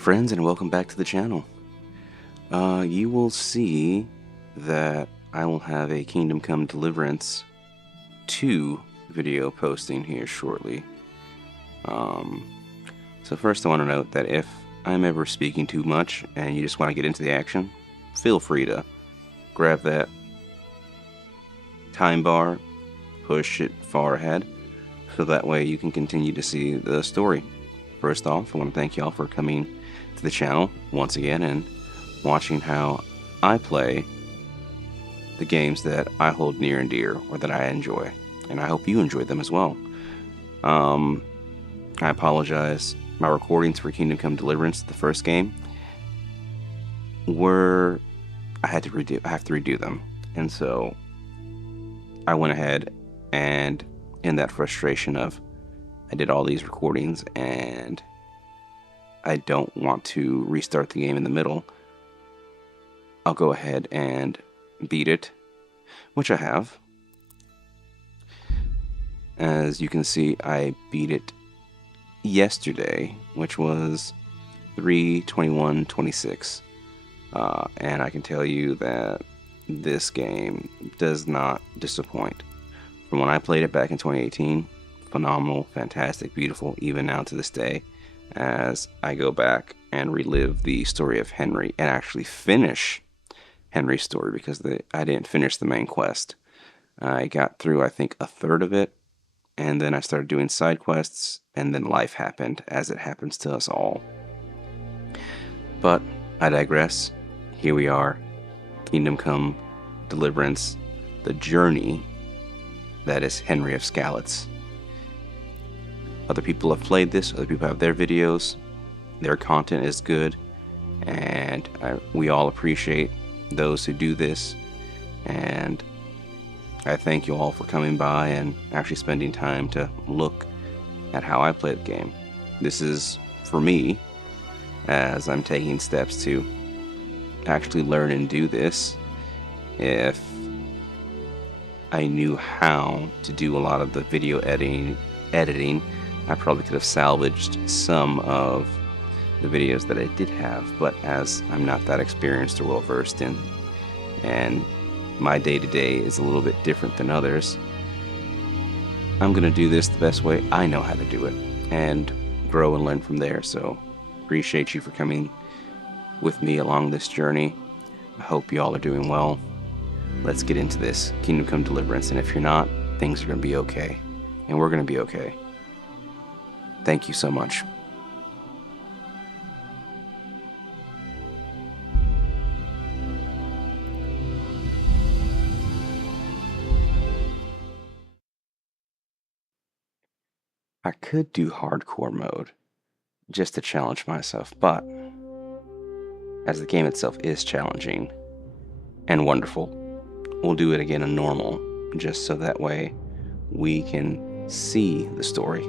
Friends, and welcome back to the channel. You will see that I will have a Kingdom Come Deliverance 2 video posting here shortly. So first I want to note that if I'm ever speaking too much and you just want to get into the action, feel free to grab that time bar, push it far ahead, so that way you can continue to see the story. First off, I want to thank y'all for coming to the channel once again and watching how I play the games that I hold near and dear or that I enjoy, and I hope you enjoyed them as well. I apologize. My recordings for Kingdom Come Deliverance, the first game, I have to redo them, and so I went ahead and, in that frustration of I did all these recordings and I don't want to restart the game in the middle, I'll go ahead and beat it, which I have. As you can see, I beat it yesterday, which was 3/21/26, and I can tell you that this game does not disappoint. From when I played it back in 2018, phenomenal, fantastic, beautiful, even now to this day, as I go back and relive the story of Henry and actually finish Henry's story, because I didn't finish the main quest. I got through, I think, a third of it, and then I started doing side quests, and then life happened, as it happens to us all. But I digress. Here we are, Kingdom Come Deliverance, the journey that is Henry of Skalitz. Other people have played this, other people have their videos, their content is good, and we all appreciate those who do this, and I thank you all for coming by and actually spending time to look at how I play the game. This is for me, as I'm taking steps to actually learn and do this. If I knew how to do a lot of the video editing, I probably could have salvaged some of the videos that I did have, but as I'm not that experienced or well versed in, and my day-to-day is a little bit different than others, I'm gonna do this the best way I know how to do it and grow and learn from there. So appreciate you for coming with me along this journey. I hope you all are doing well. Let's get into this Kingdom Come Deliverance, and if you're not, things are gonna be okay, and we're gonna be okay. Thank you so much. I could do hardcore mode just to challenge myself, but as the game itself is challenging and wonderful, we'll do it again in normal, just so that way we can see the story.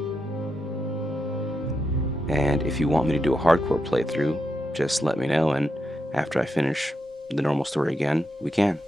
And if you want me to do a hardcore playthrough, just let me know, and after I finish the normal story again, we can.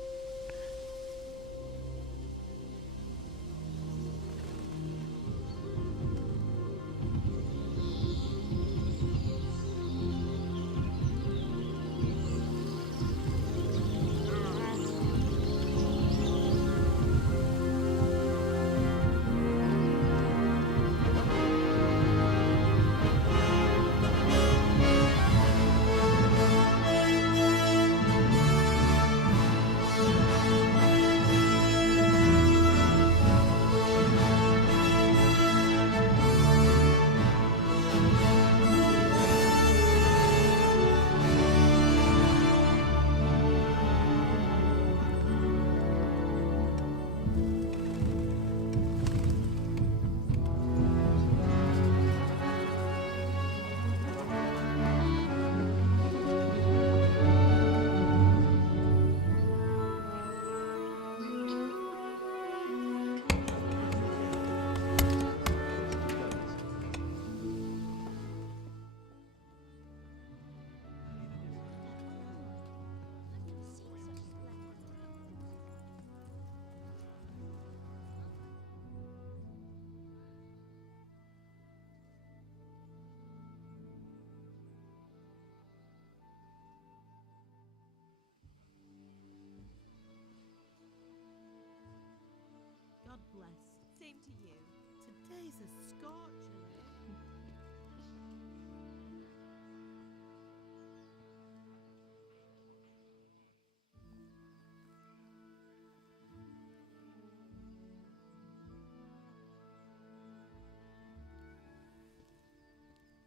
bless. Same to you. Today's a scorcher, eh?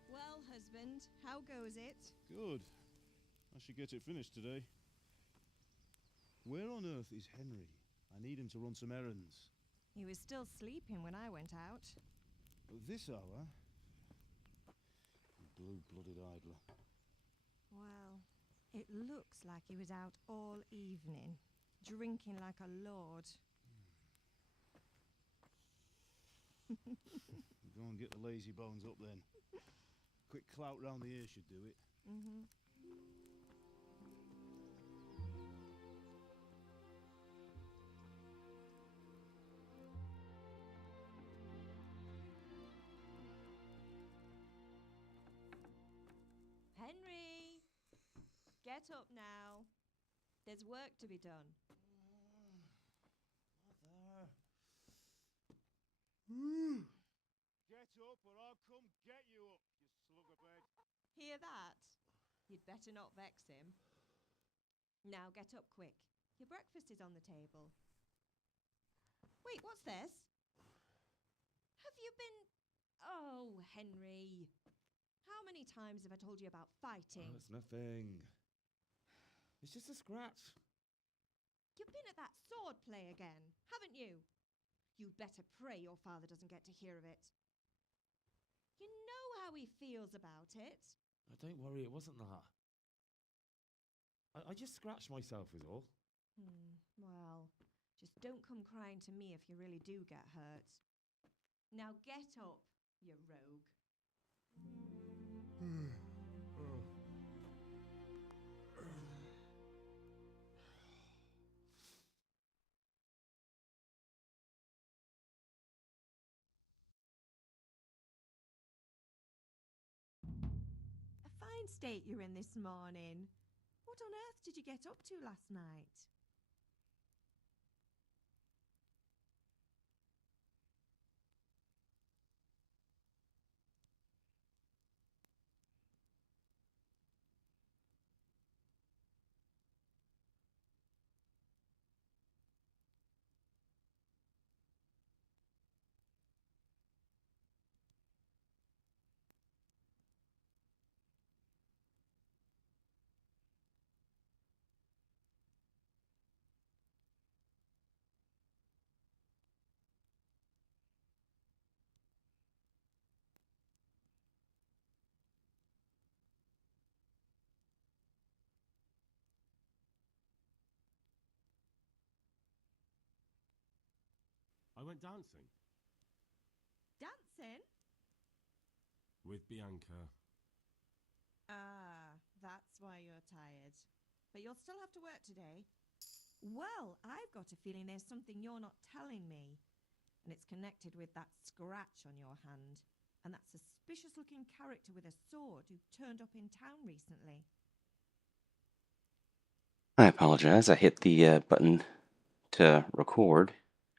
Well, husband, how goes it? Good. I should get it finished today. Where on earth is Henry? I need him to run some errands. He was still sleeping when I went out. At this hour? Blue-blooded idler. Well, it looks like he was out all evening, drinking like a lord. Go and get the lazy bones up then. Quick clout round the ear should do it. Henry! Get up now. There's work to be done. Get up or I'll come get you up, you slugabed. Hear that? You'd better not vex him. Now get up quick. Your breakfast is on the table. Wait, what's this? Have you been... Oh, Henry. How many times have I told you about fighting? Oh, it's nothing. It's just a scratch. You've been at that sword play again, haven't you? You'd better pray your father doesn't get to hear of it. You know how he feels about it. Oh, don't worry, it wasn't that. I just scratched myself is all. Well, just don't come crying to me if you really do get hurt. Now get up, you rogue. A fine state you're in this morning. What on earth did you get up to last night? I went dancing. Dancing? With Bianca. Ah, that's why you're tired. But you'll still have to work today. Well, I've got a feeling there's something you're not telling me. And it's connected with that scratch on your hand. And that suspicious-looking character with a sword who turned up in town recently. I apologize. I hit the button to record,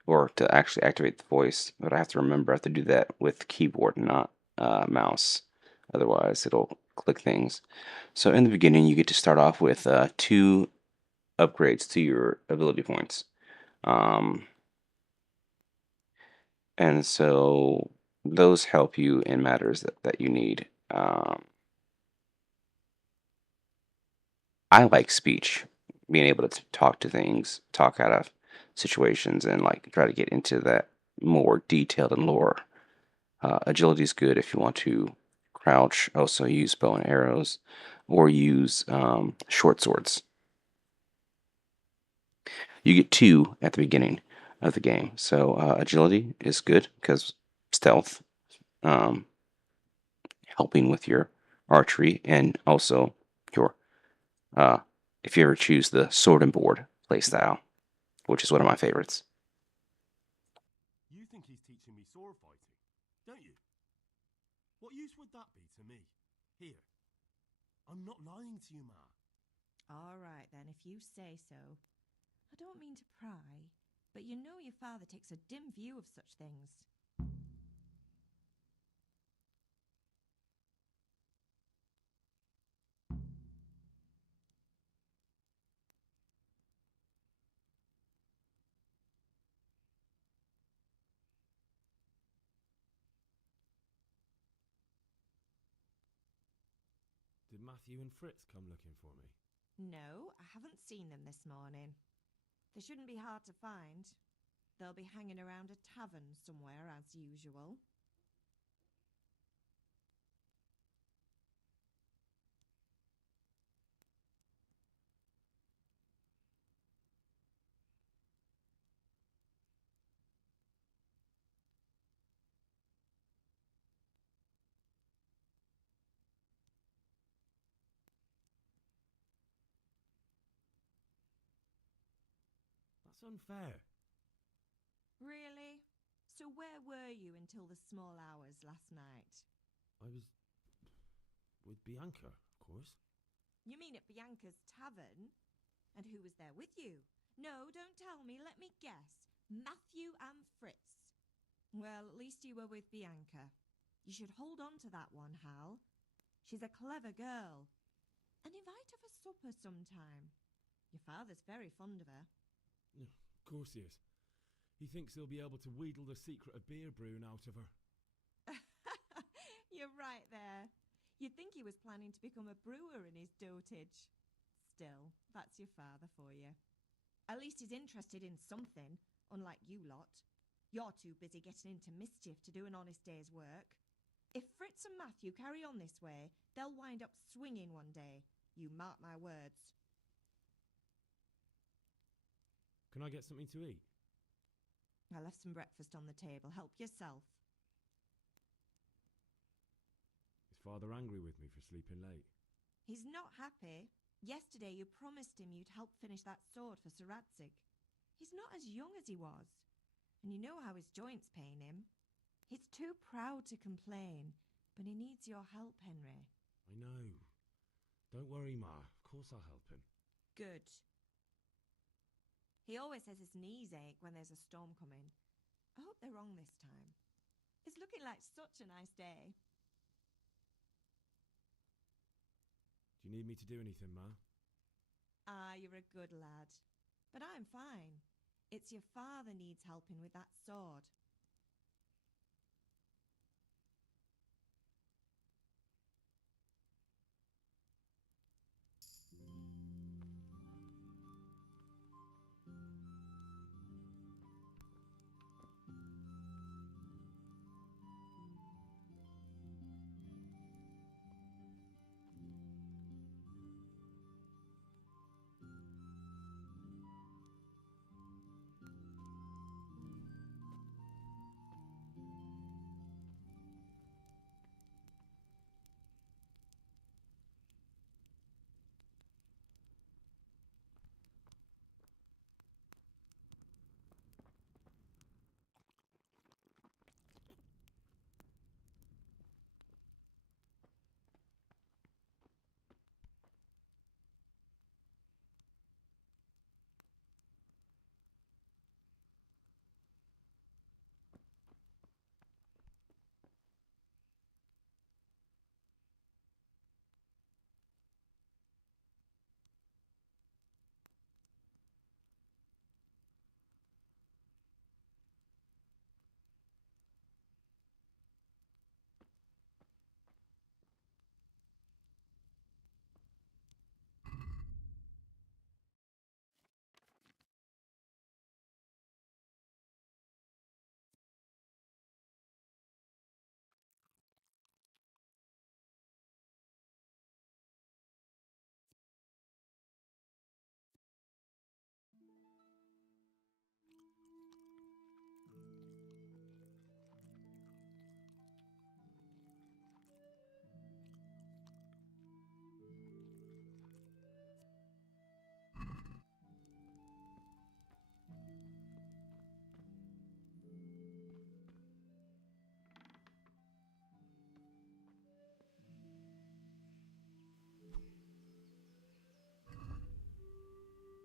or to actually activate the voice, but I have to remember I have to do that with keyboard, not mouse. Otherwise, it'll click things. So in the beginning, you get to start off with 2 upgrades to your ability points. And so those help you in matters that you need. I like speech, being able to talk to things, talk out of situations, and like try to get into that more detailed and lore. Agility is good if you want to crouch, also use bow and arrows, or use short swords. You get 2 at the beginning of the game. So agility is good because stealth, helping with your archery, and also your if you ever choose the sword and board playstyle, which is one of my favorites. You think he's teaching me sword fighting, don't you? What use would that be to me? Here. I'm not lying to you, Ma. All right, then, if you say so. I don't mean to pry, but you know your father takes a dim view of such things. Did Matthew and Fritz come looking for me? No, I haven't seen them this morning. They shouldn't be hard to find. They'll be hanging around a tavern somewhere as usual. That's unfair. Really? So where were you until the small hours last night? I was with Bianca, of course. You mean at Bianca's tavern? And who was there with you? No, don't tell me, let me guess. Matthew and Fritz. Well, at least you were with Bianca. You should hold on to that one, Hal. She's a clever girl. And invite her for supper sometime. Your father's very fond of her. Of course he is. He thinks he'll be able to wheedle the secret of beer brewing out of her. You're right there. You'd think he was planning to become a brewer in his dotage. Still, that's your father for you. At least he's interested in something, unlike you lot. You're too busy getting into mischief to do an honest day's work. If Fritz and Matthew carry on this way, they'll wind up swinging one day. You mark my words. Can I get something to eat? I left some breakfast on the table. Help yourself. Is Father angry with me for sleeping late? He's not happy. Yesterday you promised him you'd help finish that sword for Sir Radzig. He's not as young as he was. And you know how his joints pain him. He's too proud to complain, but he needs your help, Henry. I know. Don't worry, Ma. Of course I'll help him. Good. He always says his knees ache when there's a storm coming. I hope they're wrong this time. It's looking like such a nice day. Do you need me to do anything, Ma? Ah, you're a good lad. But I'm fine. It's your father needs helping with that sword.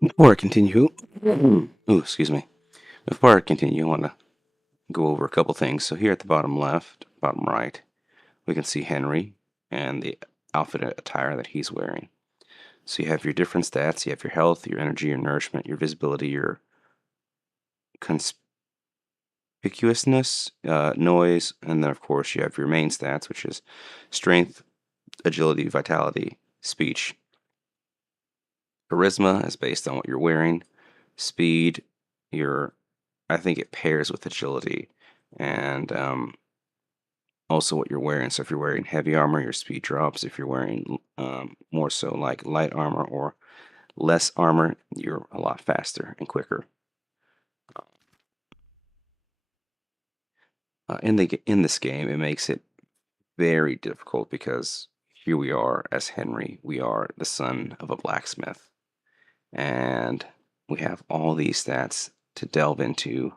Before I continue, oh, excuse me. Before I continue, I want to go over a couple things. So here at the bottom left, bottom right, we can see Henry and the outfit attire that he's wearing. So you have your different stats. You have your health, your energy, your nourishment, your visibility, your conspicuousness, noise, and then of course you have your main stats, which is strength, agility, vitality, speech. Charisma is based on what you're wearing. Speed, I think it pairs with agility, and also what you're wearing. So if you're wearing heavy armor, your speed drops. If you're wearing more so like light armor or less armor, you're a lot faster and quicker. In this game, it makes it very difficult because here we are as Henry. We are the son of a blacksmith, and we have all these stats to delve into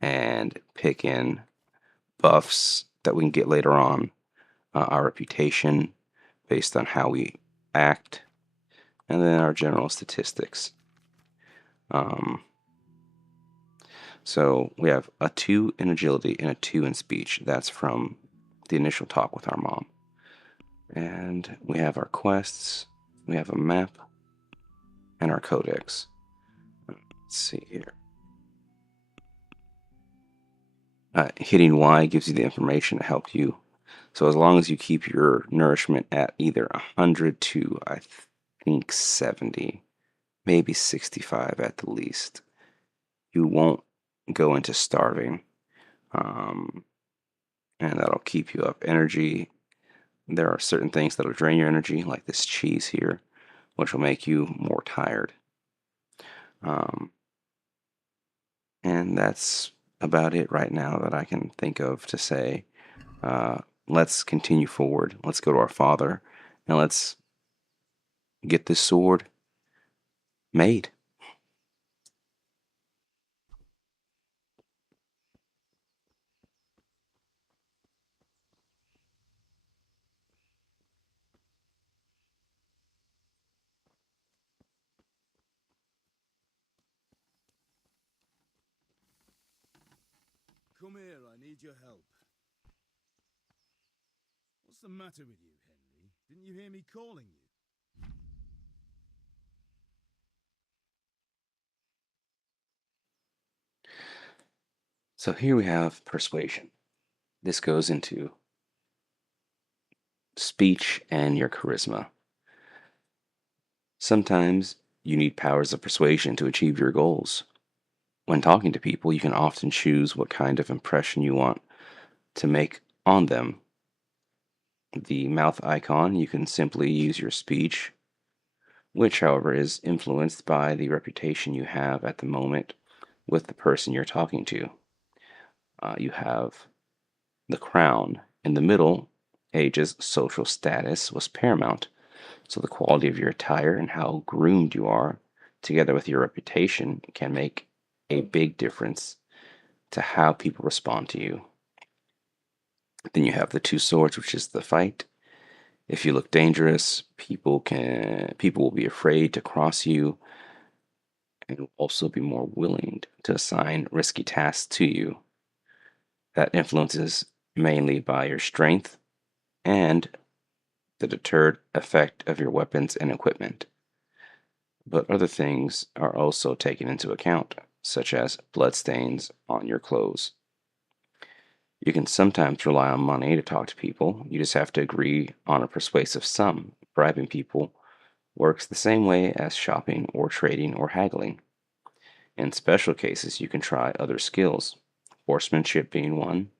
and pick in buffs that we can get later on, our reputation based on how we act, and then our general statistics. So we have a 2 in agility and a 2 in speech. That's from the initial talk with our mom. And we have our quests, we have a map, and our codex. Let's see here. Hitting Y gives you the information to help you. So as long as you keep your nourishment at either 100 to, I think, 70, maybe 65 at the least, you won't go into starving. And that'll keep you up. Energy, there are certain things that'll drain your energy, like this cheese here, which will make you more tired. And that's about it right now that I can think of to say. Let's continue forward. Let's go to our father and let's get this sword made. Come here, I need your help. What's the matter with you, Henry? Didn't you hear me calling you? So here we have persuasion. This goes into speech and your charisma. Sometimes you need powers of persuasion to achieve your goals. When talking to people, you can often choose what kind of impression you want to make on them. The mouth icon, you can simply use your speech, which, however, is influenced by the reputation you have at the moment with the person you're talking to. You have the crown. In the Middle Ages, social status was paramount, so the quality of your attire and how groomed you are, together with your reputation, can make a big difference to how people respond to you. Then you have the two swords, which is the fight. If you look dangerous, people will be afraid to cross you and will also be more willing to assign risky tasks to you. That influences mainly by your strength and the deterred effect of your weapons and equipment. But other things are also taken into account, such as bloodstains on your clothes. You can sometimes rely on money to talk to people. You just have to agree on a persuasive sum. Bribing people works the same way as shopping or trading or haggling. In special cases, you can try other skills, horsemanship being one.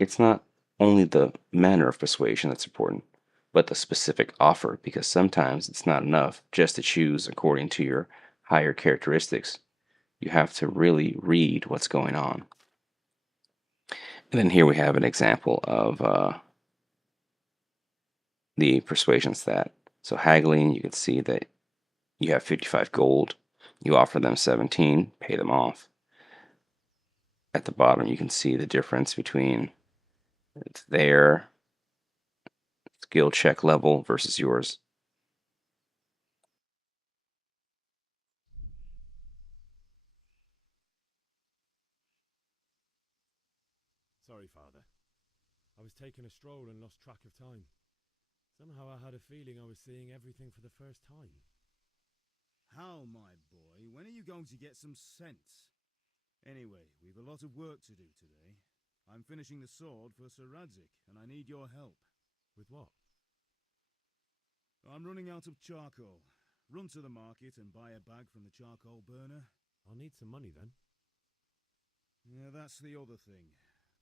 It's not only the manner of persuasion that's important, but the specific offer, because sometimes it's not enough just to choose according to your higher characteristics. You have to really read what's going on. And then here we have an example of the persuasion stat. So haggling, you can see that you have 55 gold. You offer them 17, pay them off. At the bottom, you can see the difference between their skill check level versus yours. Sorry, Father. I was taking a stroll and lost track of time. Somehow I had a feeling I was seeing everything for the first time. How, my boy? When are you going to get some sense? Anyway, we've a lot of work to do today. I'm finishing the sword for Sir Radzik, and I need your help. With what? I'm running out of charcoal. Run to the market and buy a bag from the charcoal burner. I'll need some money then. Yeah, that's the other thing.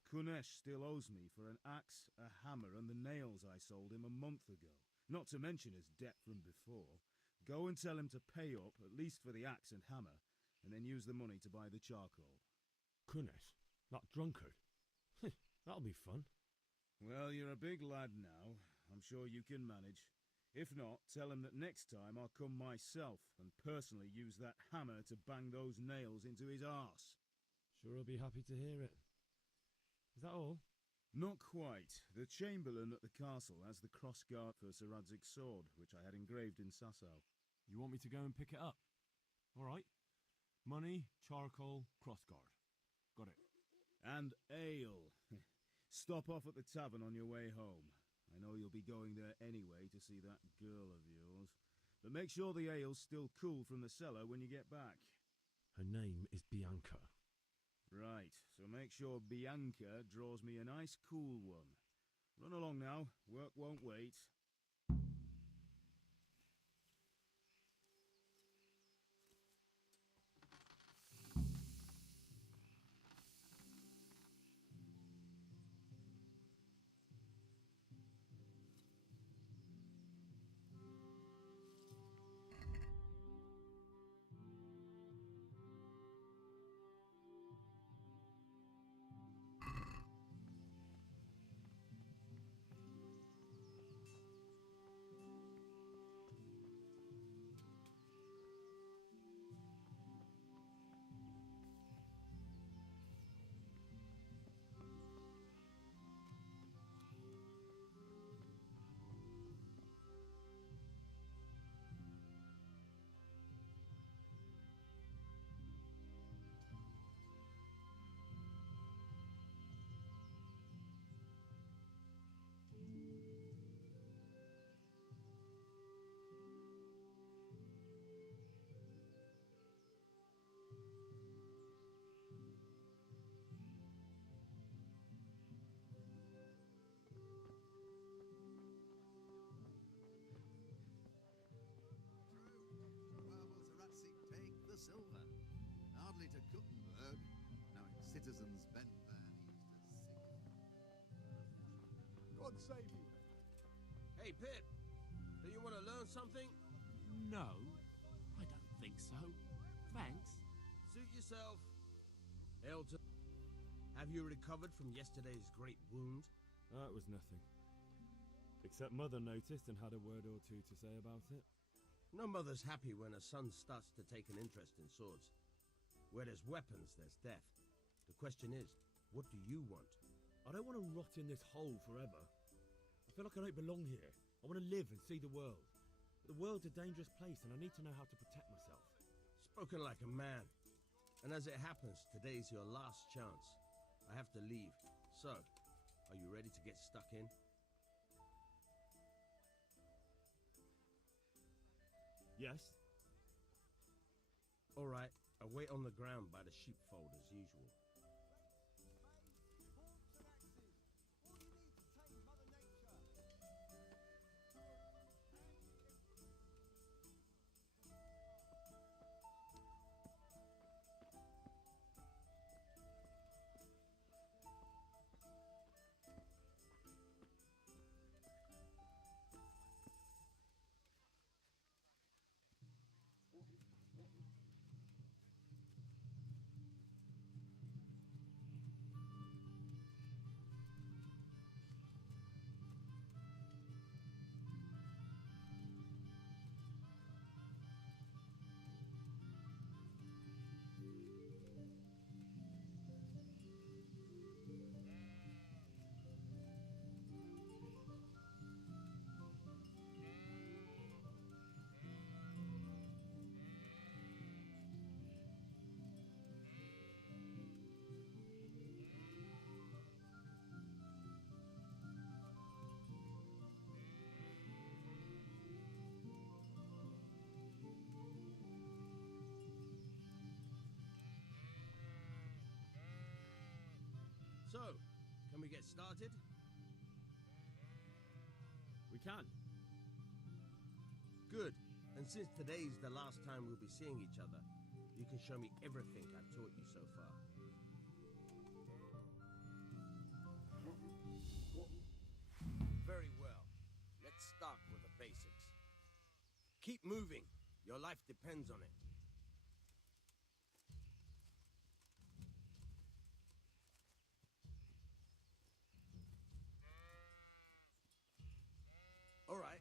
Kunesh still owes me for an axe, a hammer, and the nails I sold him a month ago. Not to mention his debt from before. Go and tell him to pay up, at least for the axe and hammer, and then use the money to buy the charcoal. Kunesh? That drunkard? That'll be fun. Well, you're a big lad now. I'm sure you can manage. If not, tell him that next time I'll come myself and personally use that hammer to bang those nails into his arse. Sure he'll be happy to hear it. Is that all? Not quite. The chamberlain at the castle has the crossguard for Sir Radzig's sword, which I had engraved in Sasau. You want me to go and pick it up? All right. Money, charcoal, crossguard. Got it. And ale. Stop off at the tavern on your way home. I know you'll be going there anyway to see that girl of yours. But make sure the ale's still cool from the cellar when you get back. Her name is Bianca. Right, so make sure Bianca draws me a nice cool one. Run along now, work won't wait. Silver, hardly to Kuttenberg, knowing citizens bent there used to sing. God save you. Hey, Pip, do you want to learn something? No, I don't think so. Thanks. Suit yourself. Elton, have you recovered from yesterday's great wound? That was nothing. Except Mother noticed and had a word or two to say about it. No mother's happy when her son starts to take an interest in swords. Where there's weapons, there's death. The question is, what do you want? I don't want to rot in this hole forever. I feel like I don't belong here. I want to live and see the world. But the world's a dangerous place and I need to know how to protect myself. Spoken like a man. And as it happens, today's your last chance. I have to leave. So, are you ready to get stuck in? Yes. All right, I'll wait on the ground by the sheepfold as usual. So, can we get started? We can. Good. And since today's the last time we'll be seeing each other, you can show me everything I've taught you so far. Very well. Let's start with the basics. Keep moving. Your life depends on it.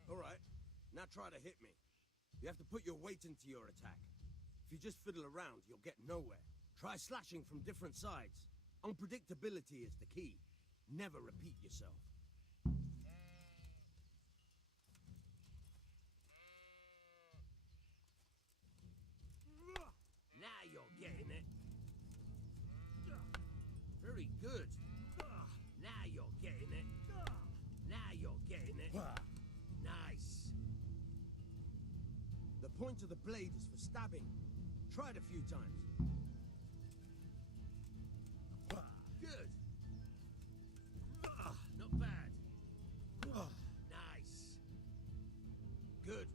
All right. Now try to hit me. You have to put your weight into your attack. If you just fiddle around, you'll get nowhere. Try slashing from different sides. Unpredictability is the key. Never repeat yourself. Now you're getting it. Very good. Now you're getting it. Now you're getting it. Nice. The point of the blade is for stabbing. Try it a few times. Good. Not bad. Nice. Good.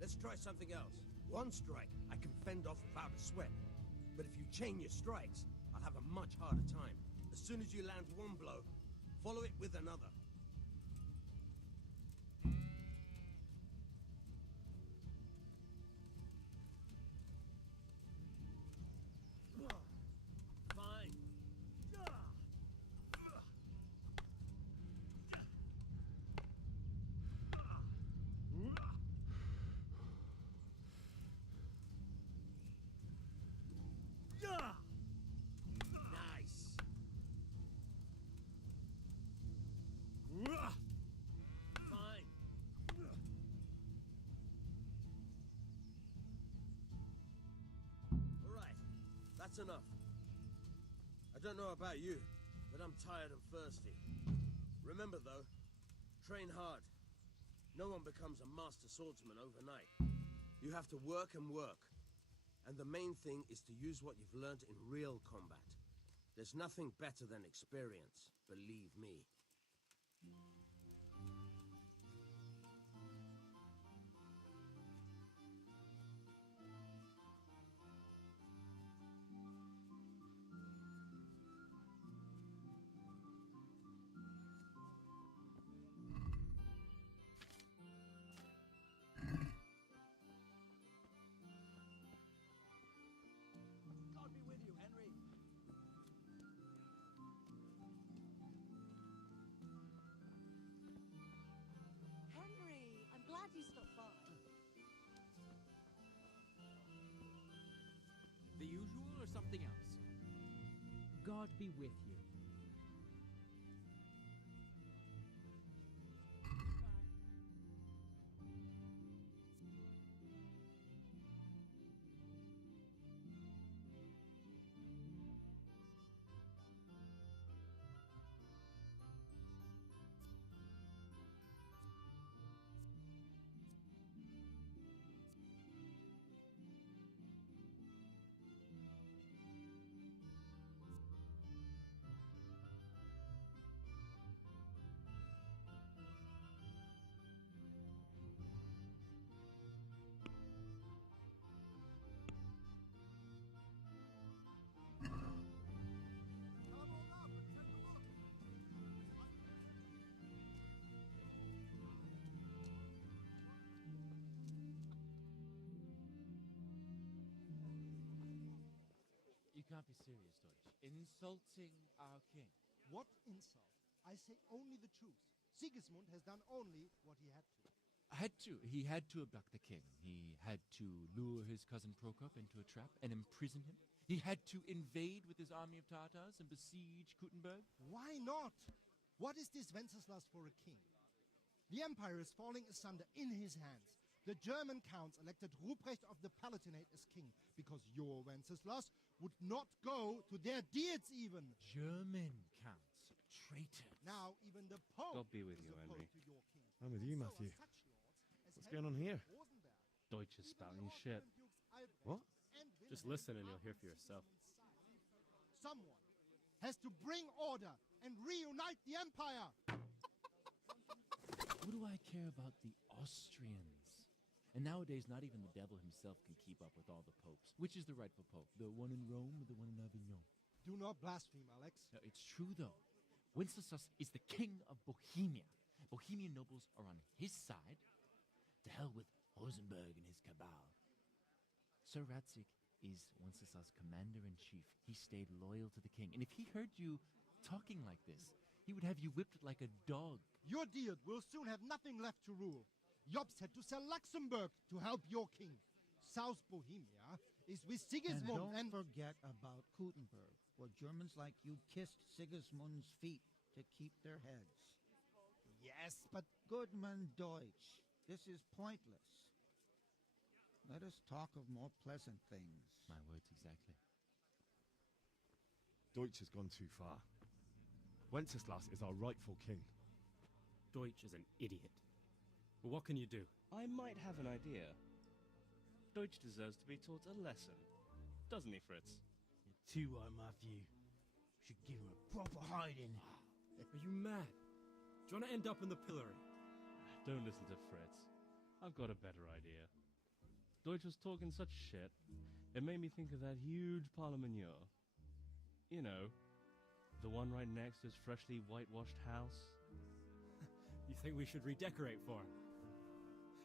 Let's try something else. One strike, I can fend off without a sweat. But if you chain your strikes, I'll have a much harder time. As soon as you land one blow, follow it with another. Fine. Nice. Fine. All right, that's enough. I don't know about you, but I'm tired and thirsty. Remember though, train hard. No one becomes a master swordsman overnight. You have to work and work. And the main thing is to use what you've learned in real combat. There's nothing better than experience, believe me. God be with you, Henry. Henry, I'm glad you stopped by. The usual or something else? God be with you. You can't be serious, Deutsch. Insulting our king. What insult? I say only the truth. Sigismund has done only what he had to. He had to abduct the king. He had to lure his cousin Prokop into a trap and imprison him. He had to invade with his army of Tatars and besiege Kuttenberg. Why not? What is this Wenceslas for a king? The empire is falling asunder in his hands. The German counts elected Ruprecht of the Palatinate as king because your Wenceslas would not go to their deeds even. German counts. Traitors. Now even the Pope God be with is you, opposed Henry. to your king. I'm with you, So are Matthew. such lords as What's going on Henry here? of Rosenberg. Deutsch is Even spouting the shit. Austrian Dukes Albrecht What? and Just Wilhelm listen and you'll are hear on for yourself. Sigismund's side. Someone has to bring order and reunite the empire. What do I care about the Austrians? And nowadays, not even the devil himself can keep up with all the popes. Which is the rightful pope? The one in Rome or the one in Avignon? Do not blaspheme, Alex. No, it's true, though. Wenceslas is the king of Bohemia. Bohemian nobles are on his side. To hell with Rosenberg and his cabal. Sir Ratzik is Wenceslas' commander-in-chief. He stayed loyal to the king. And if he heard you talking like this, he would have you whipped like a dog. Your dear will soon have nothing left to rule. Jobst had to sell Luxembourg to help your king. South Bohemia is with Sigismund And don't forget about Kuttenberg, where Germans like you kissed Sigismund's feet to keep their heads. Yes, but Goodman Deutsch, this is pointless. Let us talk of more pleasant things. My words exactly. Deutsch has gone too far. Wenceslas is our rightful king. Deutsch is an idiot. But what can you do? I might have an idea. Deutsch deserves to be taught a lesson. Doesn't he, Fritz? You're too right, Matthew. Should give him a proper hiding. Are you mad? Do you want to end up in the pillory? Don't listen to Fritz. I've got a better idea. Deutsch was talking such shit, it made me think of that huge Parlement. You know, the one right next to his freshly whitewashed house. You think we should redecorate for him?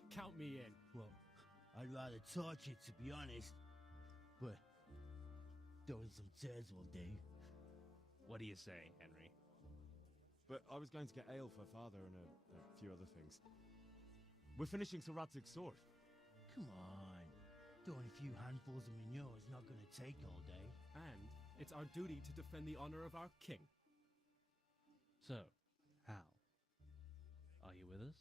Count me in. Well, I'd rather torch it, to be honest. But throwing some tears will do. What do you say, Henry? But I was going to get ale for father and a few other things. We're finishing Sir Radzig's sword. Come on. Throwing a few handfuls of manure is not going to take all day. And it's our duty to defend the honor of our king. So, Hal, are you with us?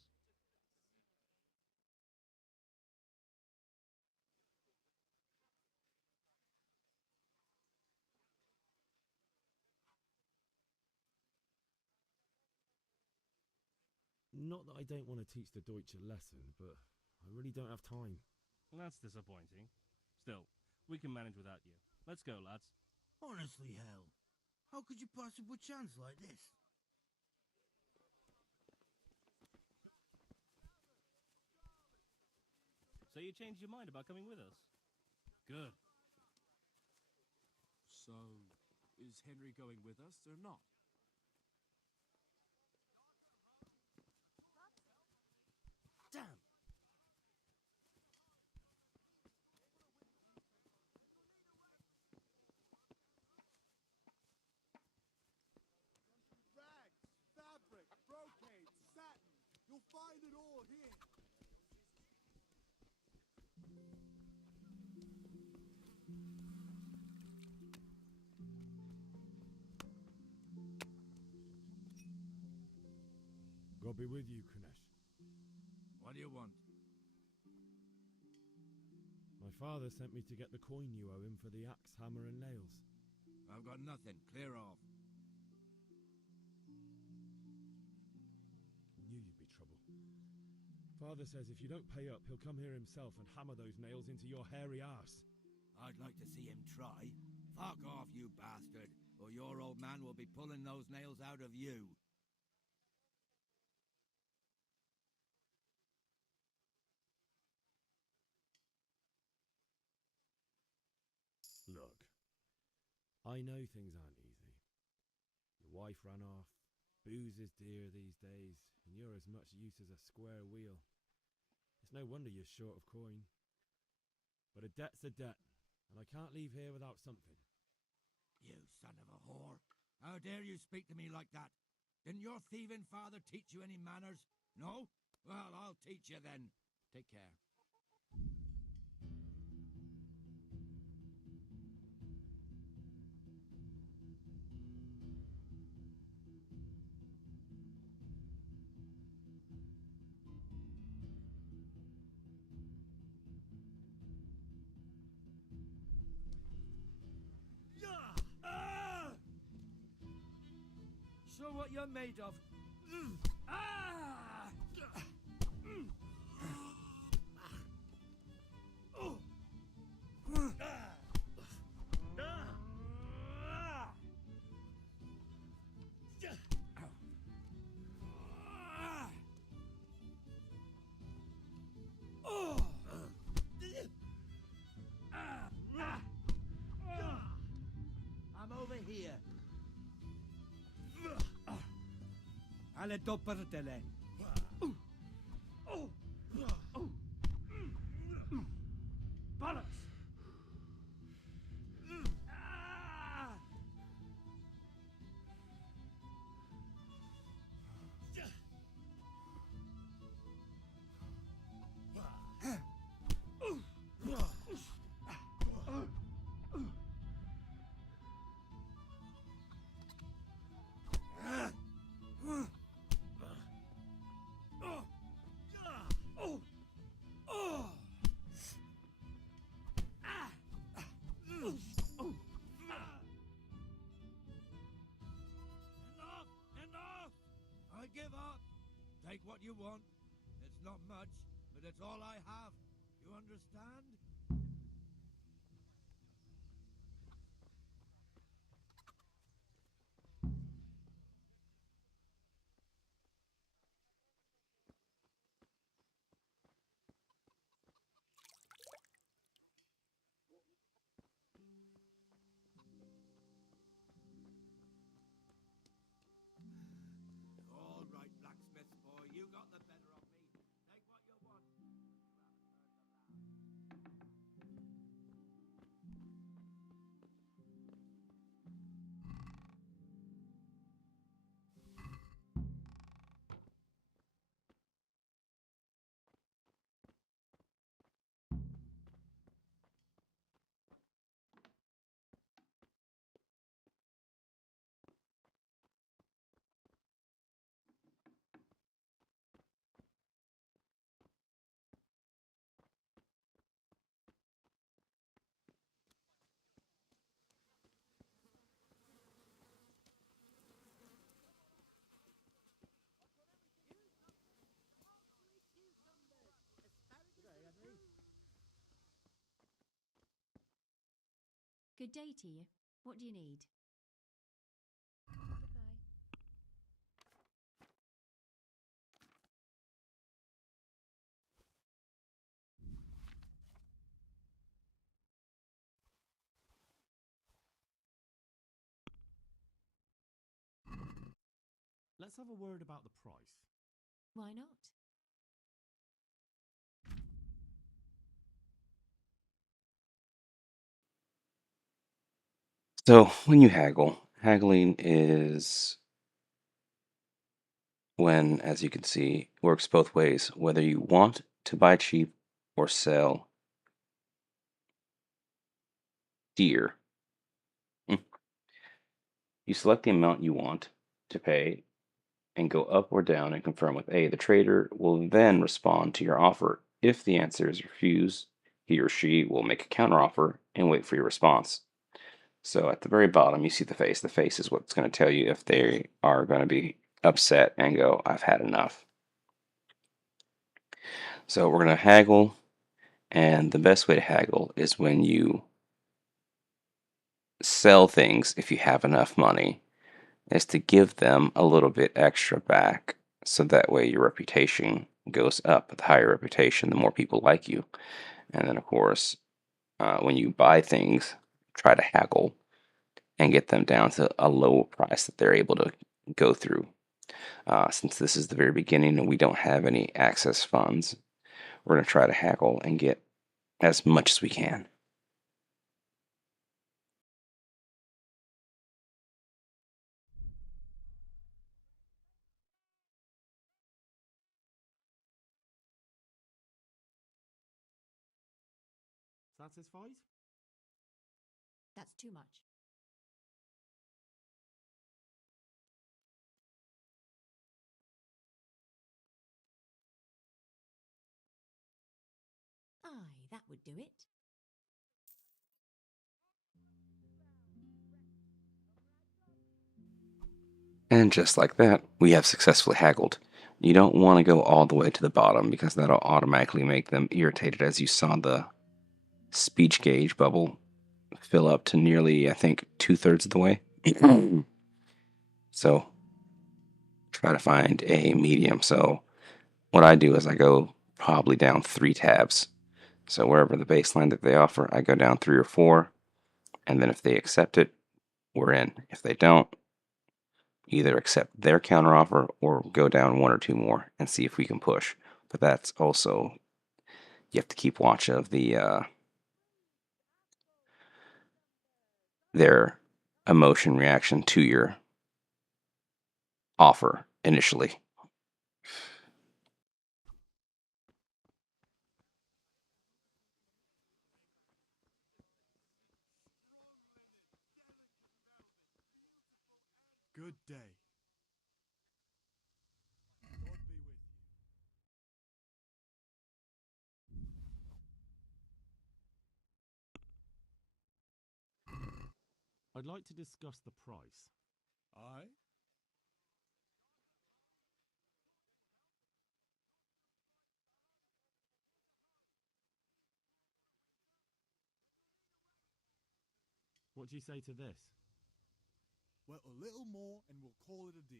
Not that I don't want to teach the Deutsch a lesson, but I really don't have time. Well, that's disappointing. Still, we can manage without you. Let's go, lads. Honestly, Hal, how could you possibly chance like this? So you changed your mind about coming with us? Good. So, is Henry going with us or not? Damn! Rags, fabric, brocade, satin. You'll find it all here. God be with you, Kunesh. What do you want? My father sent me to get the coin you owe him for the axe, hammer, and nails. I've got nothing. Clear off. Knew you'd be trouble. Father says if you don't pay up, he'll come here himself and hammer those nails into your hairy arse. I'd like to see him try. Fuck off, you bastard, or your old man will be pulling those nails out of you. Look, I know things aren't easy. Your wife ran off, booze is dear these days, and you're as much use as a square wheel. It's no wonder you're short of coin. But a debt's a debt, and I can't leave here without something. You son of a whore. How dare you speak to me like that? Didn't your thieving father teach you any manners? No? Well, I'll teach you then. Take care. Show what you're made of. Alle doppertele. Bollocks! Enough! I give up. Take what you want. It's not much, but it's all I have. You understand? All right, Blacksmith boy, you got the better of me. Take what you want. Good day to you. What do you need? Goodbye. Let's have a word about the price. Why not? So when you haggle, haggling is when, as you can see, works both ways, whether you want to buy cheap or sell dear. You select the amount you want to pay and go up or down and confirm with A. The trader will then respond to your offer. If the answer is refused, he or she will make a counteroffer and wait for your response. So at the very bottom, you see the face. The face is what's going to tell you if they are going to be upset and go, I've had enough. So we're going to haggle, and the best way to haggle is when you sell things, if you have enough money, is to give them a little bit extra back. So that way your reputation goes up. The higher reputation, the more people like you. And then, of course, when you buy things, try to haggle and get them down to a low price that they're able to go through. Since this is the very beginning and we don't have any access funds, we're going to try to haggle and get as much as we can. Satisfied? That's too much. Aye, that would do it. And just like that, we have successfully haggled. You don't want to go all the way to the bottom because that'll automatically make them irritated, as you saw the speech gauge bubble fill up to nearly, I think, 2/3 of the way. So try to find a medium. So what I do is I go probably down 3 tabs. So wherever the baseline that they offer, I go down 3 or 4. And then if they accept it, we're in. If they don't, either accept their counteroffer or go down one or two more and see if we can push. But that's also, you have to keep watch of their emotion reaction to your offer initially. Good day. I'd like to discuss the price. Aye? What do you say to this? Well, a little more and we'll call it a deal.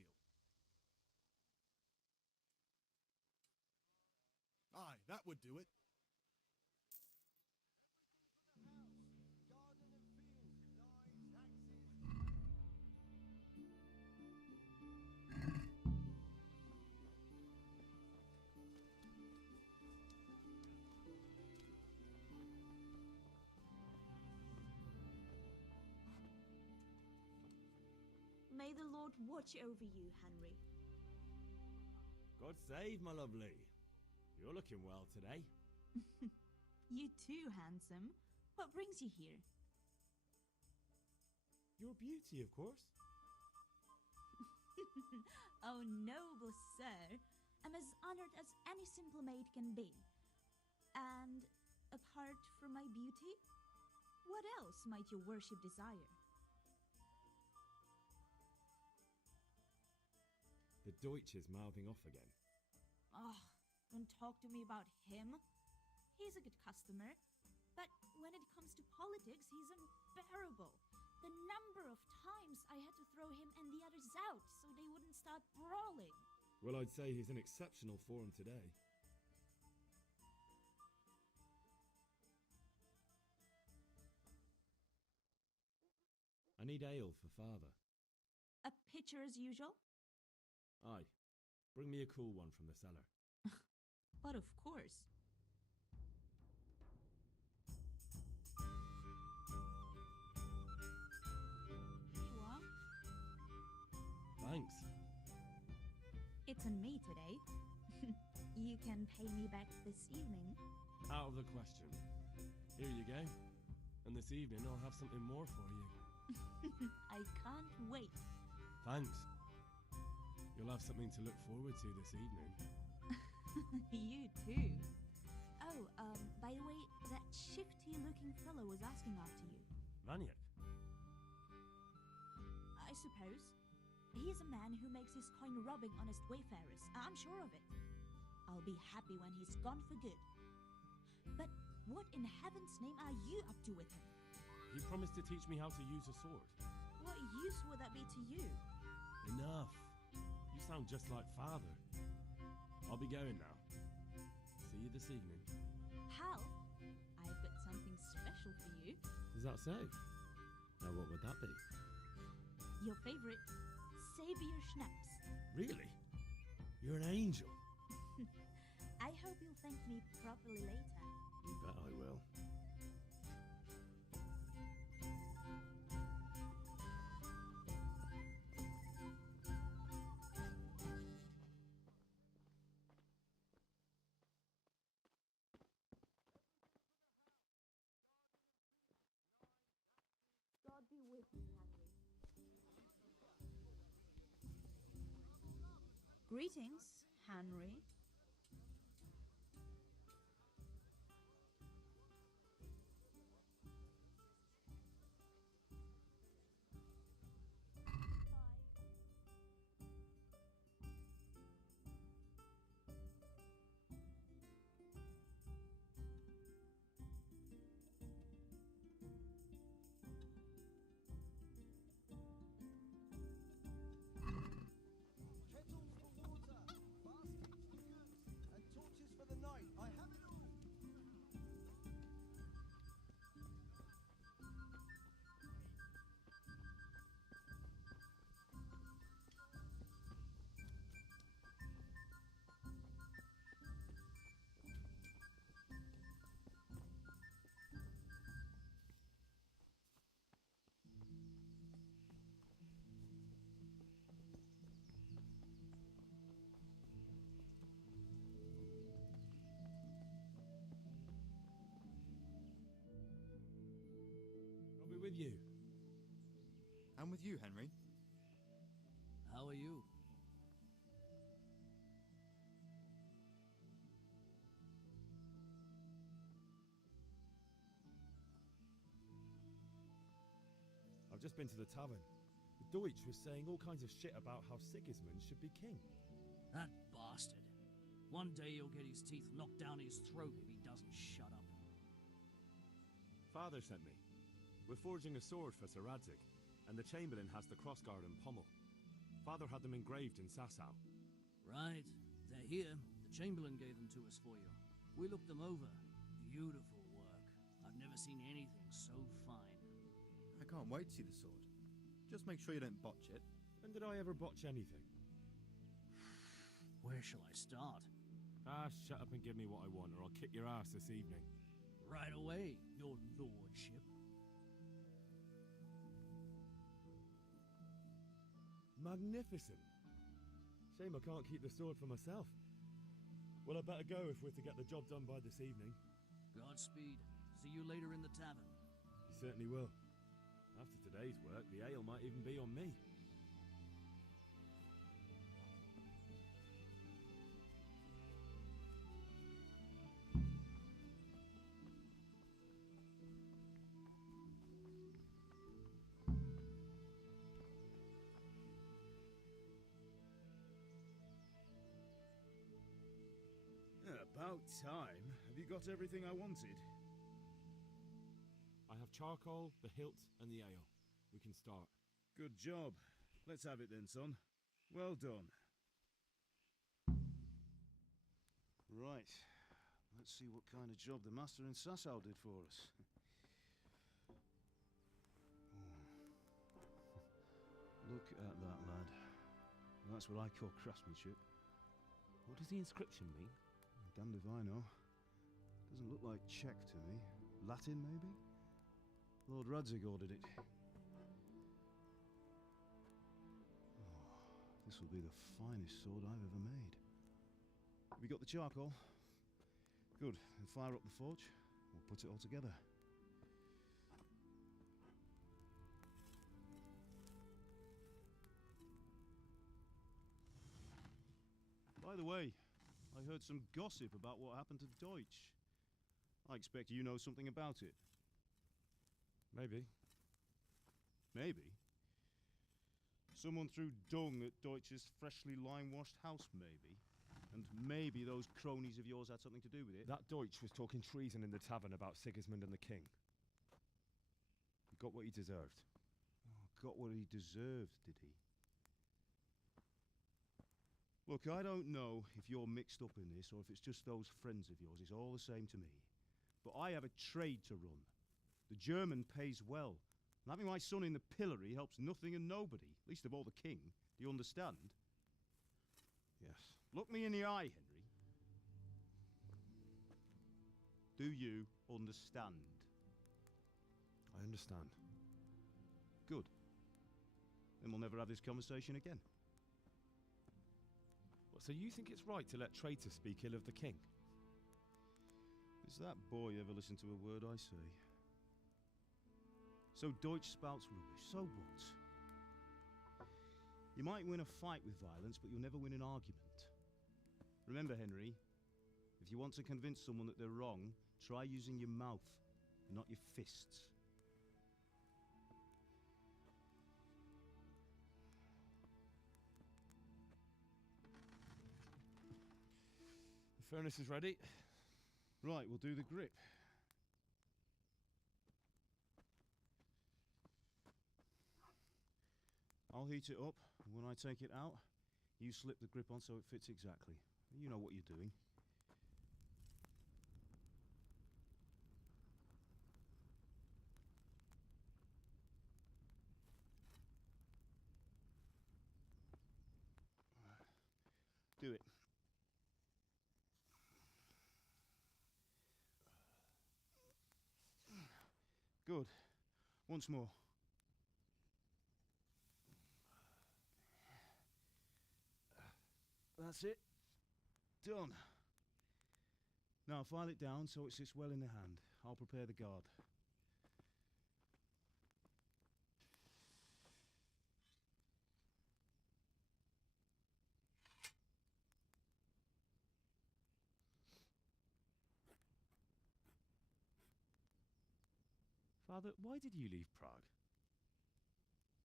Aye, that would do it. May the Lord watch over you, Henry. God save, my lovely. You're looking well today. You too, handsome. What brings you here? Your beauty, of course. Oh, noble sir. I'm as honored as any simple maid can be. And apart from my beauty, what else might your worship desire? The Deutsch is mouthing off again. Oh, don't talk to me about him. He's a good customer, but when it comes to politics, he's unbearable. The number of times I had to throw him and the others out so they wouldn't start brawling. Well, I'd say he's in exceptional form today. I need ale for father. A pitcher as usual? Aye. Bring me a cool one from the cellar. But of course. What? Thanks. It's on me today. You can pay me back this evening. Out of the question. Here you go. And this evening I'll have something more for you. I can't wait. Thanks. You'll have something to look forward to this evening. You too. Oh, by the way, that shifty-looking fellow was asking after you. Vaniak? I suppose. He's a man who makes his coin robbing honest wayfarers. I'm sure of it. I'll be happy when he's gone for good. But what in heaven's name are you up to with him? He promised to teach me how to use a sword. What use would that be to you? Enough. You sound just like father. I'll be going now. See you this evening. Hal, I've got something special for you. Is that so? Now what would that be? Your favorite Savior Schnapps. Really? You're an angel. I hope you'll thank me properly later. You bet I will. God be with you, Henry. Greetings, Henry. with you. And with you, Henry. How are you? I've just been to the tavern. The Deutsch was saying all kinds of shit about how Sigismund should be king. That bastard. One day he'll get his teeth knocked down his throat if he doesn't shut up. Father sent me. We're forging a sword for Sir Radzig, and the Chamberlain has the crossguard and pommel. Father had them engraved in Sasau. Right. They're here. The Chamberlain gave them to us for you. We looked them over. Beautiful work. I've never seen anything so fine. I can't wait to see the sword. Just make sure you don't botch it. When did I ever botch anything? Where shall I start? Ah, shut up and give me what I want, or I'll kick your ass this evening. Right away, your lordship. Magnificent. Shame I can't keep the sword for myself. Well, I better go if we're to get the job done by this evening. Godspeed. See you later in the tavern. You certainly will. After today's work, the ale might even be on me. About time. Have you got everything I wanted? I have charcoal, the hilt, and the ale. We can start. Good job. Let's have it then, son. Well done. Right. Let's see what kind of job the master in Sasau did for us. Look at that, lad. That's what I call craftsmanship. What does the inscription mean? Damned if I know. Doesn't look like Czech to me. Latin, maybe? Lord Radzig ordered it. Oh, this will be the finest sword I've ever made. Have you got the charcoal? Good. Then fire up the forge. We'll put it all together. By the way, I heard some gossip about what happened to Deutsch. I expect you know something about it. Maybe. Maybe? Someone threw dung at Deutsch's freshly lime-washed house, maybe? And maybe those cronies of yours had something to do with it? That Deutsch was talking treason in the tavern about Sigismund and the king. He got what he deserved. Oh, got what he deserved, did he? Look, I don't know if you're mixed up in this or if it's just those friends of yours. It's all the same to me. But I have a trade to run. The German pays well. And having my son in the pillory helps nothing and nobody, least of all the king. Do you understand? Yes. Look me in the eye, Henry. Do you understand? I understand. Good. Then we'll never have this conversation again. So you think it's right to let traitors speak ill of the king? Does that boy ever listen to a word I say? So Deutsch spouts rubbish. So what? You might win a fight with violence, but you'll never win an argument. Remember, Henry, if you want to convince someone that they're wrong, try using your mouth, and not your fists. The furnace is ready. Right, we'll do the grip. I'll heat it up, and when I take it out, you slip the grip on so it fits exactly. You know what you're doing. Do it. Good. Once more. That's it. Done. Now file it down so it sits well in the hand. I'll prepare the guard. Father, why did you leave Prague?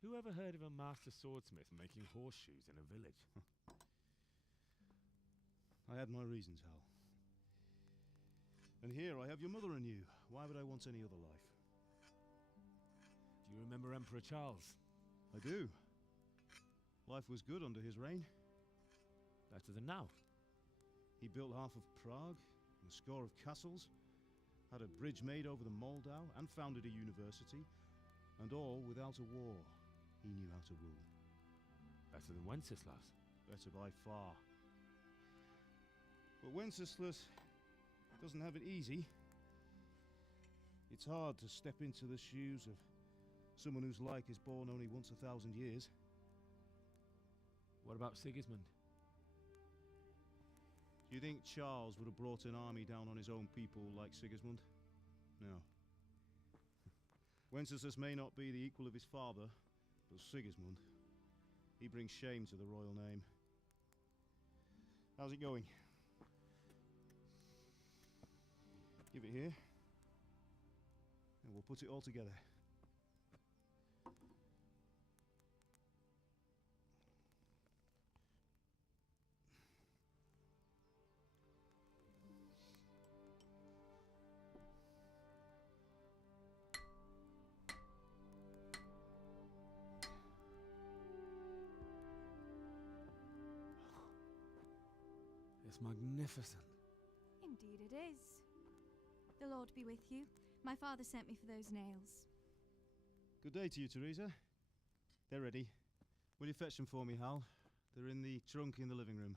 Who ever heard of a master swordsmith making horseshoes in a village? I had my reasons, Hal. And here I have your mother and you. Why would I want any other life? Do you remember Emperor Charles? I do. Life was good under his reign. Better than now. He built half of Prague, and a score of castles, had a bridge made over the Moldau, and founded a university, and all without a war. He knew how to rule. Better than Wenceslas. Better by far. But Wenceslas doesn't have it easy. It's hard to step into the shoes of someone whose like is born only once 1,000 years. What about Sigismund? Do you think Charles would have brought an army down on his own people like Sigismund? No. Wenceslas may not be the equal of his father, but Sigismund, he brings shame to the royal name. How's it going? Give it here, and we'll put it all together. It's magnificent. Indeed it is. The Lord be with you. My father sent me for those nails. Good day to you, Teresa. They're ready. Will you fetch them for me, Hal? They're in the trunk in the living room.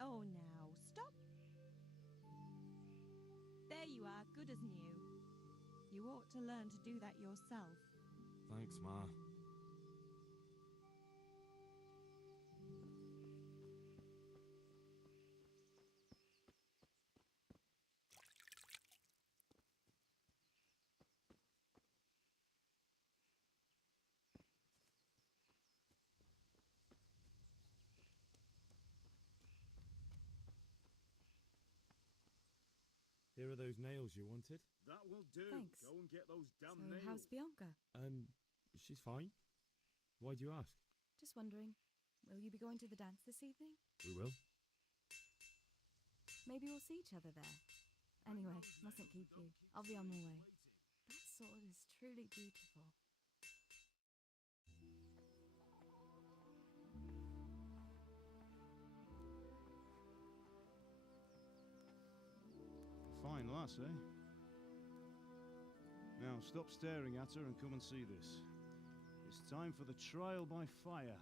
Oh, now, stop. There you are, good as new. You ought to learn to do that yourself. Thanks, Ma. Here are those nails you wanted. That will do. Thanks. Go and get those damn So, nails. how's Bianca? She's fine. Why do you ask? Just wondering, will you be going to the dance this evening? We will. Maybe we'll see each other there. Anyway, mustn't keep you. I'll be on my way. That sword is truly beautiful. Fine lass, eh? Now, stop staring at her and come and see this. It's time for the trial by fire.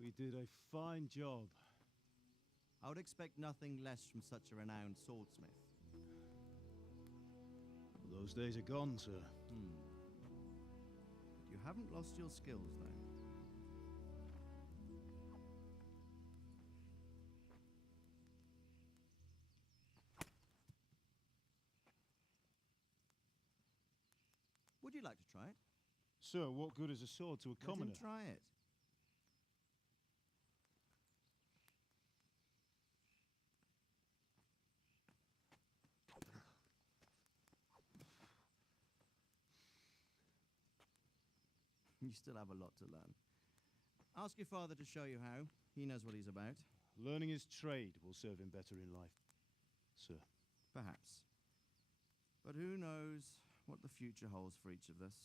We did a fine job. I would expect nothing less from such a renowned swordsmith. Well, those days are gone, sir. You haven't lost your skills, though. Would you like to try it? Sir, what good is a sword to a commoner? Let him try it. You still have a lot to learn. Ask your father to show you how. He knows what he's about. Learning his trade will serve him better in life, sir. Perhaps. But who knows what the future holds for each of us.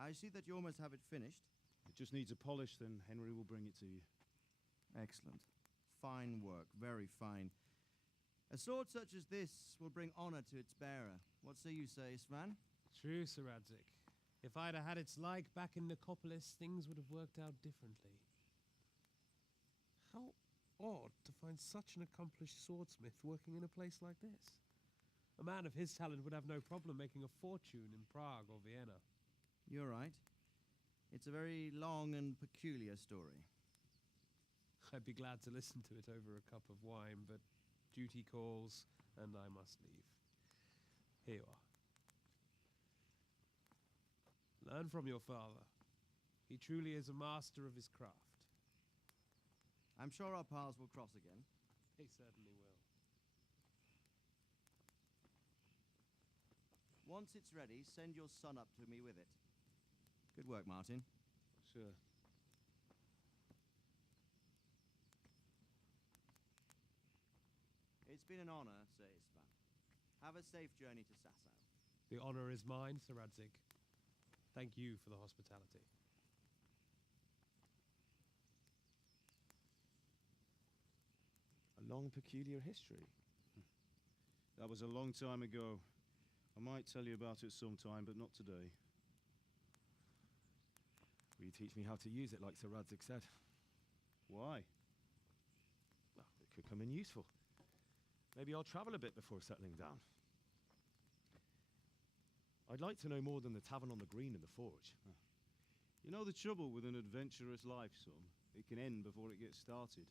I see that you almost have it finished. It just needs a polish, then Henry will bring it to you. Excellent. Fine work, very fine. A sword such as this will bring honor to its bearer. What say you, Svan? True, Sir Radzik. If I'd have had its like back in Nicopolis, things would have worked out differently. How odd to find such an accomplished swordsmith working in a place like this. A man of his talent would have no problem making a fortune in Prague or Vienna. You're right. It's a very long and peculiar story. I'd be glad to listen to it over a cup of wine, but duty calls, and I must leave. Here you are. Learn from your father. He truly is a master of his craft. I'm sure our paths will cross again. They certainly will. Once it's ready, send your son up to me with it. Good work, Martin. Sure. It's been an honor, Sir Isvan. Have a safe journey to Sasau. The honor is mine, Sir Radzik. Thank you for the hospitality. A long, peculiar history. That was a long time ago. I might tell you about it sometime, but not today. Will you teach me how to use it, like Sir Radzik said? Why? Well, it could come in useful. Maybe I'll travel a bit before settling down. I'd like to know more than the tavern on the green and the forge. You know the trouble with an adventurous life, son? It can end before it gets started.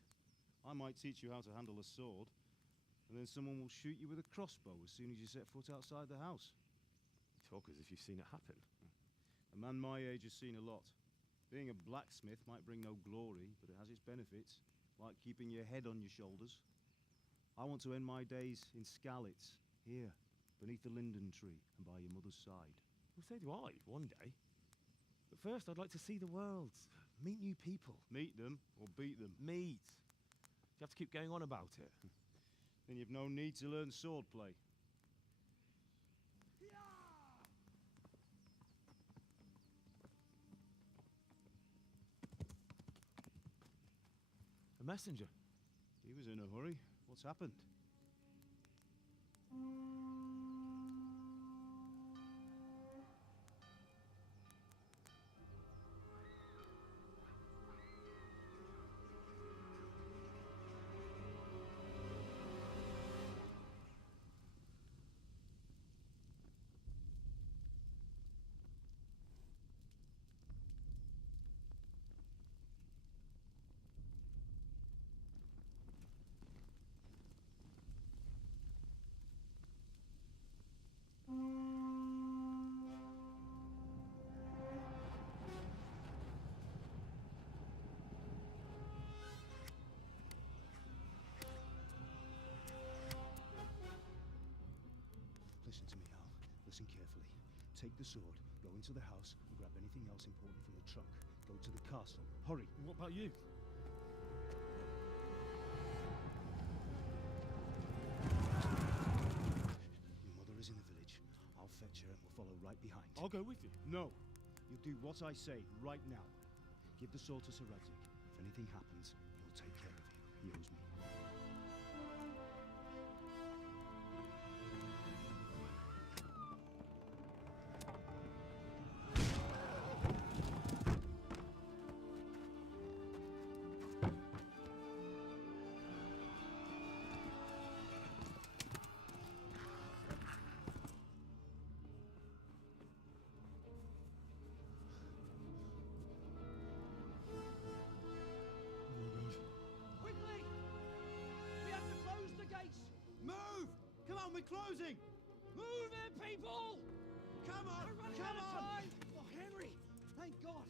I might teach you how to handle a sword, and then someone will shoot you with a crossbow as soon as you set foot outside the house. You talk as if you've seen it happen. A man my age has seen a lot. Being a blacksmith might bring no glory, but it has its benefits, like keeping your head on your shoulders. I want to end my days in Skalitz, here, beneath the linden tree and by your mother's side. Well, so do I, one day. But first, I'd like to see the world, meet new people. Meet them or beat them? Meet. You have to keep going on about it. Then you've no need to learn swordplay. A messenger. He was in a hurry. What's happened? take the sword, go into the house, and grab anything else important from the trunk. Go to the castle. Hurry! What about you? Your mother is in the village. I'll fetch her and we'll follow right behind. I'll go with you. No! You'll do what I say right now. Give the sword to Sir Radzik. If anything happens, he'll take care of you. He owes me. Quickly! We have to close the gates! Move! Come on, we're closing! Move it, people! Come on! We're running Come out of on! time! Oh, Henry! Thank God!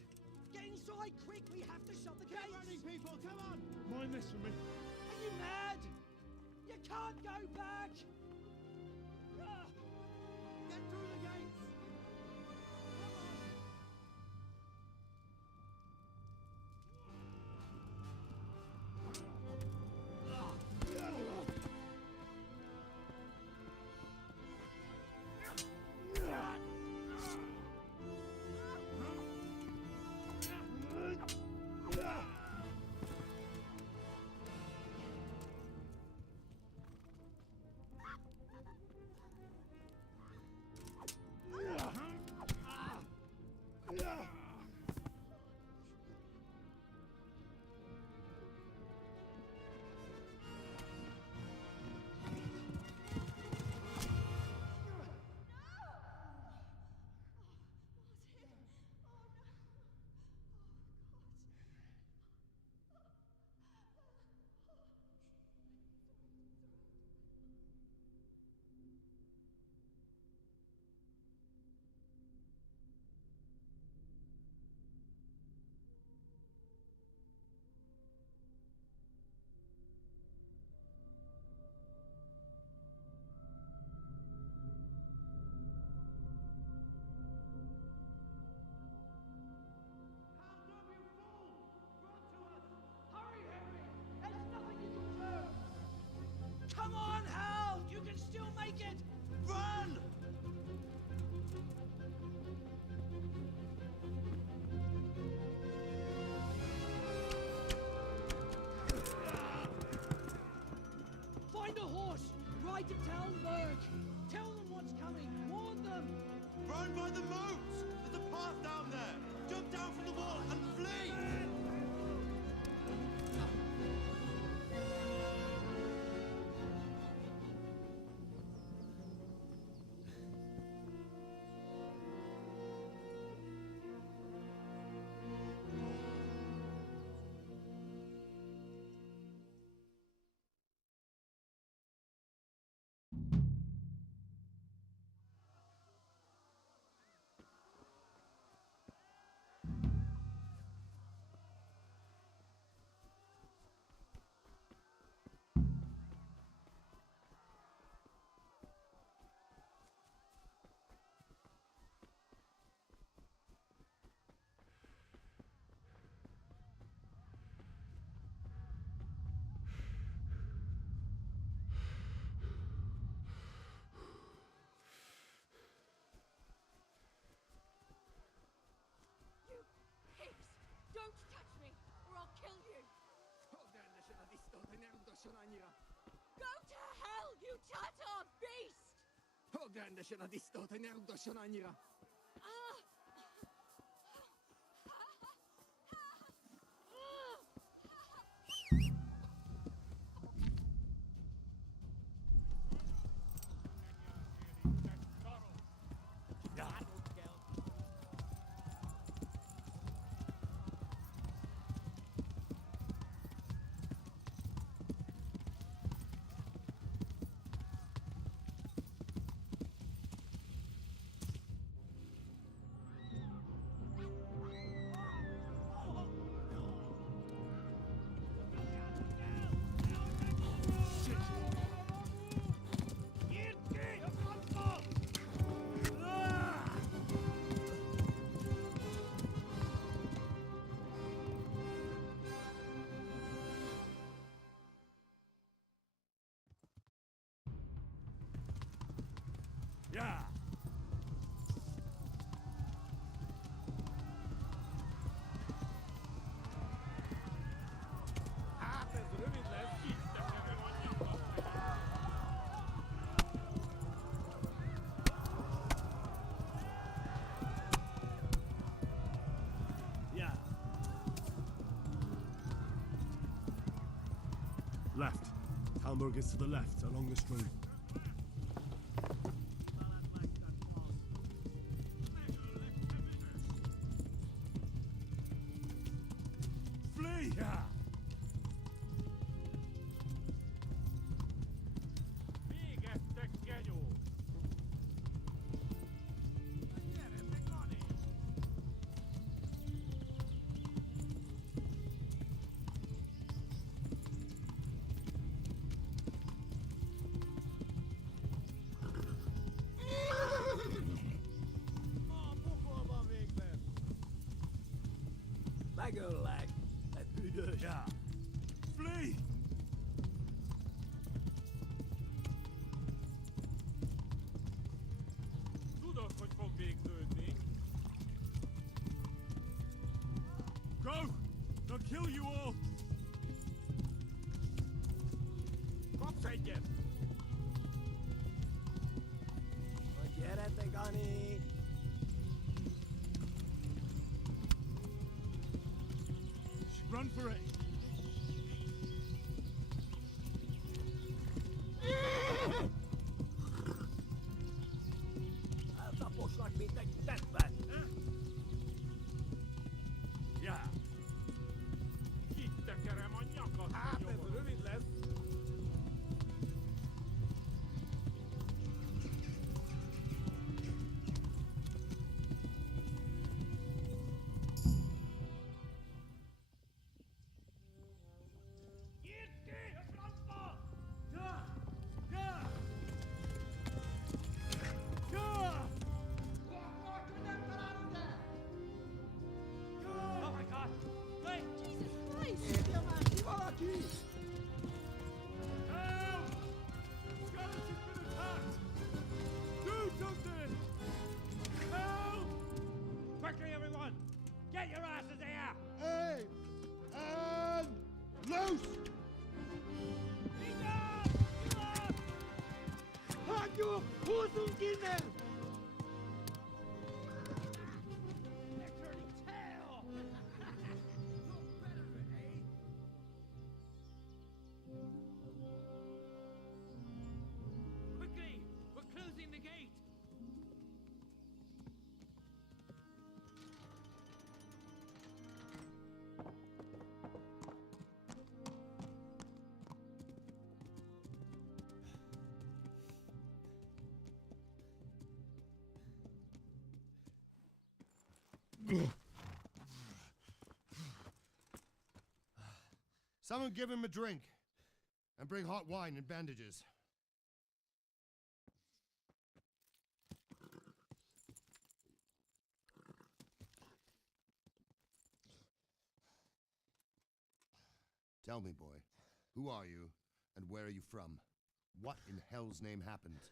Get inside, quick! We have to shut the Get gates! ready, people! Come on! Mind this for me. Are you mad? You can't go back! Ah! Get through the gates! Hurry, Henry! There's nothing you can do! Come on, Hal! You can still make it! Run! Find a horse! Ride to Talmberg! Tell them what's coming! Warn them! Run by the moats! There's a path down there! Jump down from the wall and flee! You pigs! Don't touch me, or I'll kill you! Go to hell, you Tatar beast! Ah! Yeah. Yeah. Left. Talmor gets to the left, along the stream. Flee! Yeah. Ja. Flee! Doe dat wat van week niet. Go! They'll kill you all! Kom, je! Get it, Begani! Run for it! Ja. Kittekerem a nyakat! Hát ez rövid lesz! Quickly, everyone! Get your asses here! Hey! And loose! Halt your Hosen in Quickly! We're closing the gate! Someone give him a drink. And bring hot wine and bandages. Tell me, boy, who are you and where are you from? What in hell's name happened?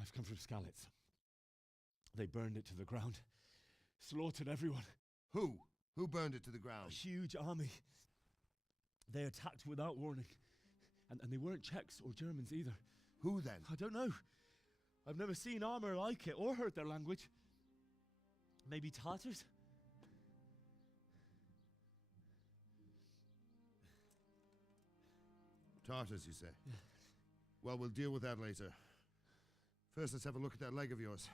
I've come from Skalitz. They burned it to the ground. Slaughtered everyone. Who? Who burned it to the ground? A huge army. They attacked without warning. And they weren't Czechs or Germans either. Who then? I don't know. I've never seen armor like it or heard their language. Maybe Tatars? Tartars, you say? Yeah. Well, we'll deal with that later. First, let's have a look at that leg of yours.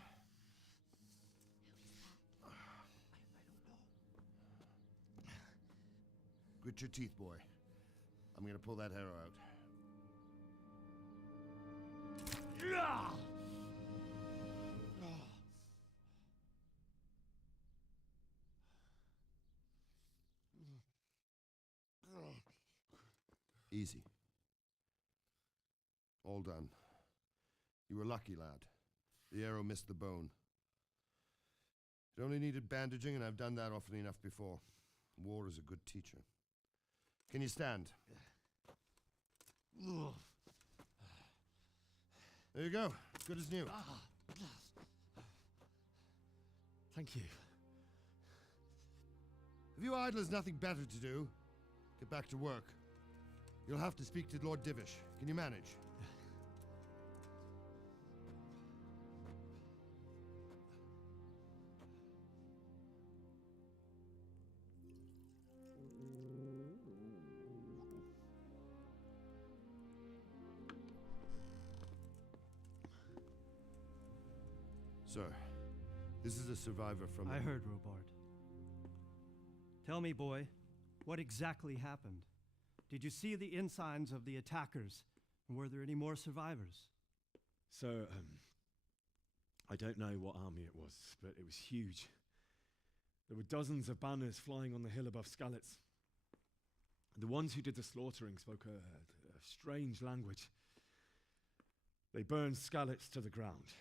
Grit your teeth, boy. I'm gonna pull that arrow out. Easy. All done. You were lucky, lad. The arrow missed the bone. It only needed bandaging, and I've done that often enough before. War is a good teacher. Can you stand? There you go. Good as new. Thank you. If you idlers nothing better to do, get back to work. You'll have to speak to Lord Divish. Can you manage? Sir, this is a survivor from... I heard, Robard. Tell me, boy, what exactly happened? Did you see the ensigns of the attackers? And were there any more survivors? So, I don't know what army it was, but it was huge. There were dozens of banners flying on the hill above Skalitz. The ones who did the slaughtering spoke a strange language. They burned Skalitz to the ground,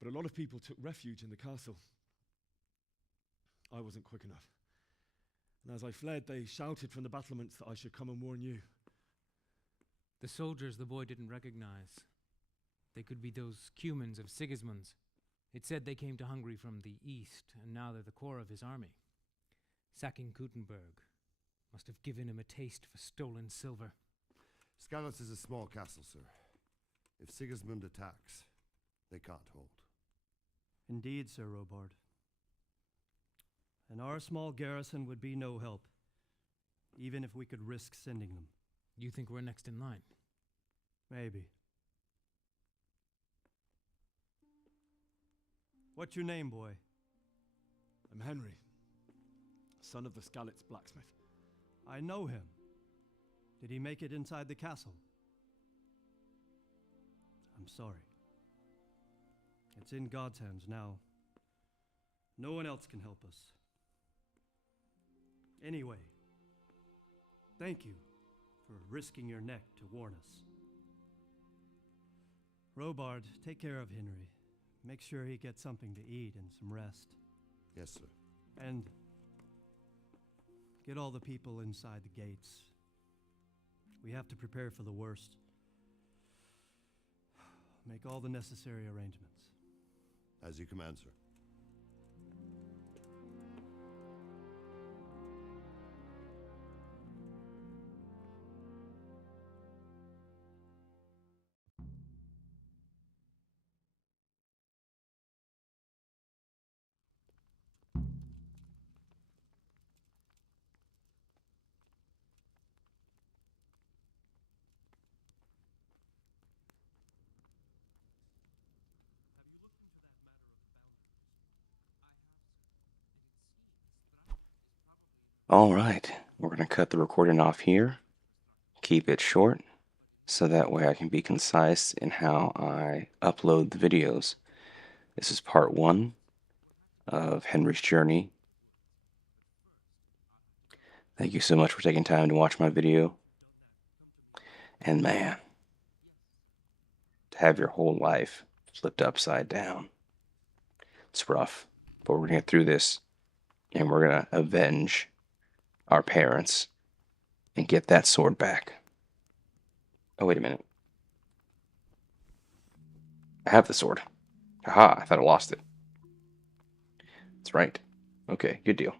but a lot of people took refuge in the castle. I wasn't quick enough. And as I fled, they shouted from the battlements that I should come and warn you. The soldiers the boy didn't recognize. They could be those Cumans of Sigismund's. It said they came to Hungary from the east, and now they're the core of his army. Sacking Gutenberg must have given him a taste for stolen silver. Skalitz is a small castle, sir. If Sigismund attacks, they can't hold. Indeed, Sir Robard. And our small garrison would be no help, even if we could risk sending them. You think we're next in line? Maybe. What's your name, boy? I'm Henry, son of the Skalitz blacksmith. I know him. Did he make it inside the castle? I'm sorry. It's in God's hands now. No one else can help us. Anyway, thank you for risking your neck to warn us. Robard, take care of Henry. Make sure he gets something to eat and some rest. Yes, sir. And get all the people inside the gates. We have to prepare for the worst. Make all the necessary arrangements. As you command, sir. All right, we're going to cut the recording off here, keep it short, so that way I can be concise in how I upload the videos. This is part 1 of Henry's journey. Thank you so much for taking time to watch my video. And man, to have your whole life flipped upside down, it's rough, but we're going to get through this, and we're going to avenge our parents and get that sword back. Oh, wait a minute. I have the sword. Haha, I thought I lost it. That's right. Okay, good deal.